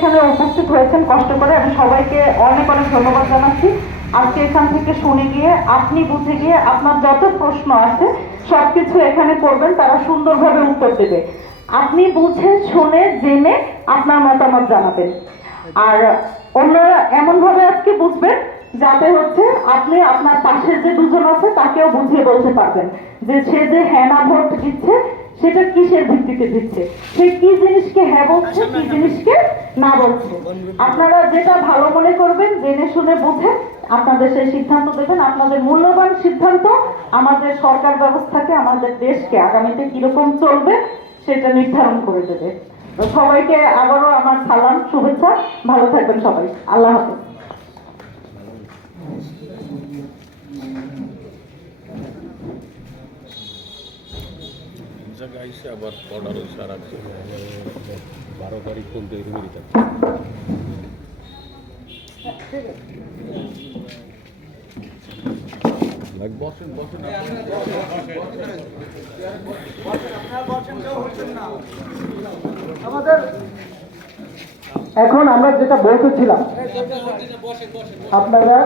এখানে উপস্থিত হয়েছেন কষ্ট করে, আমি সবাইকে অনেক অনেক ধন্যবাদ জানাচ্ছি। আজকে এখান থেকে শুনে গিয়ে আপনি বুঝে গিয়ে আপনার যত প্রশ্ন আছে সবকিছু এখানে করবেন, তারা সুন্দরভাবে উত্তর দেবে। আপনি বুঝে শুনে জেনে আপনার মতামত জানাবেন। আর অন্যরা এমনভাবে আজকে বুঝবেন যাতে হচ্ছে আপনি আপনার পাশের যে দুজন আছে তাকেও বুঝিয়ে বলতে পারবেন যে সে যে হ্যাঁ না ভোট দিচ্ছে সেটা কিসের ভিত্তিতে দিচ্ছে, সে কি জিনিসকে হ্যাঁ বলছে, কি জিনিসকে না বলছে। আপনারা যেটা ভালো মনে করবেন, জেনে শুনে বুঝে আপনাদের সেই সিদ্ধান্ত দেবেন। আপনাদের মূল্যবান সিদ্ধান্ত আমাদের সরকার ব্যবস্থাকে, আমাদের দেশকে আগামীতে কিরকম চলবে সেটা নির্ধারণ করে দেবে। তো সবাইকে আবারও আমার সালাম, শুভেচ্ছা, ভালো থাকবেন সবাই, আল্লাহ হাফেজ। আবার অর্ডার সারা 12 তারিখ পর্যন্ত এরকমই আমাদের এখন আমরা যেটা বলতেছিলাম, আপনারা